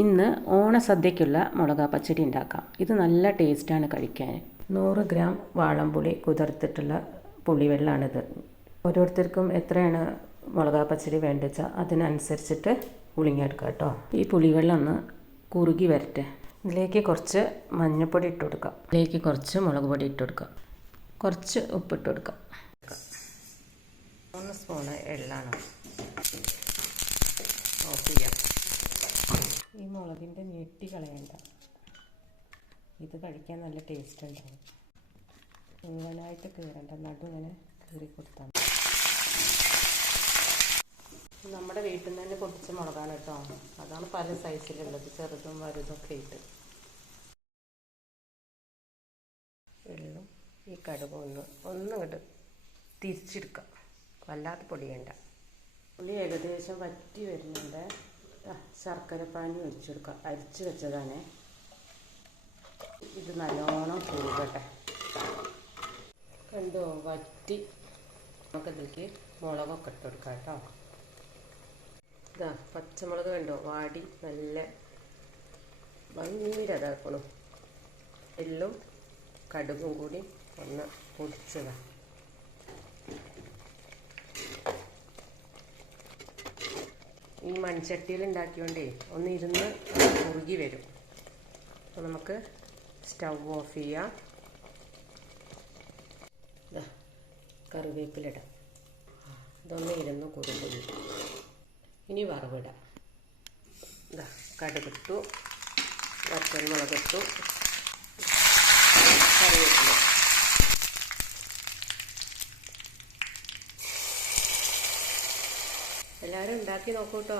ഇന്ന് ഓണസദ്യക്കുള്ള മുളകാ പച്ചടി ഉണ്ടാക്കാം. ഇത് നല്ല ടേസ്റ്റാണ് കഴിക്കാൻ. 100 ഗ്രാം വാളംപുളി കുതിർത്തിട്ടുള്ള പുളിവെള്ളമാണിത്. ഓരോരുത്തർക്കും എത്രയാണ് മുളകാ പച്ചടി വേണ്ടിച്ചാൽ അതിനനുസരിച്ചിട്ട് പുളിങ്ങെടുക്കുക കേട്ടോ. ഈ പുളിവെള്ളം ഒന്ന് കുറുകി വരട്ടെ. ഇതിലേക്ക് കുറച്ച് മഞ്ഞൾപ്പൊടി ഇട്ട് കൊടുക്കാം. ഇതിലേക്ക് കുറച്ച് മുളക് പൊടി ഇട്ട് കൊടുക്കാം. കുറച്ച് ഉപ്പിട്ട് കൊടുക്കാം. 3 സ്പൂണ് എള്ളാണ്. ഓഫ് ചെയ്യാം. ഈ മുളകിൻ്റെ ഞെട്ടി കളയണ്ട. ഇത് കഴിക്കാൻ നല്ല ടേസ്റ്റ് ഉണ്ടാവും. മുഴുവനായിട്ട് കീറണ്ട, നടു ഇങ്ങനെ കീറി കൊടുത്താൽ നമ്മുടെ വീട്ടിൽ നിന്ന് തന്നെ പൊട്ടിച്ച മുളകാണ് കേട്ടോ. അതാണ് പല സൈസിലുള്ളത്, ചെറുതും വലുതൊക്കെ ഇട്ട്. എള്ളും ഈ കടുകും ഒന്നിങ്ങോട്ട് തിരിച്ചെടുക്കാം. വല്ലാത്ത പൊടിയണ്ട. പുളി ഏകദേശം വറ്റി വരുന്നുണ്ട്. ശർക്കരപ്പാനി ഒഴിച്ചെടുക്കാം. അരിച്ച് വെച്ചതാണ്. ഇത് നല്ലോണം കുറുകട്ടെ. കണ്ടോ വറ്റി. നമുക്കതിലേക്ക് മുളകൊക്കെ ഇട്ട് കൊടുക്കാം കേട്ടോ. ഇതാ പച്ചമുളക് കണ്ടോ വാടി നല്ല ഭംഗിയിലതാക്കണം. എള്ളും കടുകും കൂടി ഒന്ന് പൊടിച്ചതാണ്. ഈ മൺചട്ടിയിൽ ഉണ്ടാക്കിയോണ്ടേ ഒന്ന് ഇരുന്ന് കുറുകി വരും. അപ്പോൾ നമുക്ക് സ്റ്റൗ ഓഫ് ചെയ്യാം. കറിവേപ്പിലിടാം. ഇതൊന്ന് ഇരുന്ന് കുറുകും. ഇനി വറവിടാം. ഇതാ കടുകിട്ടു, വറ്റൽമുളകിട്ടു, കറിവേപ്പില. എല്ലാവരും ഉണ്ടാക്കി നോക്കൂ കേട്ടോ.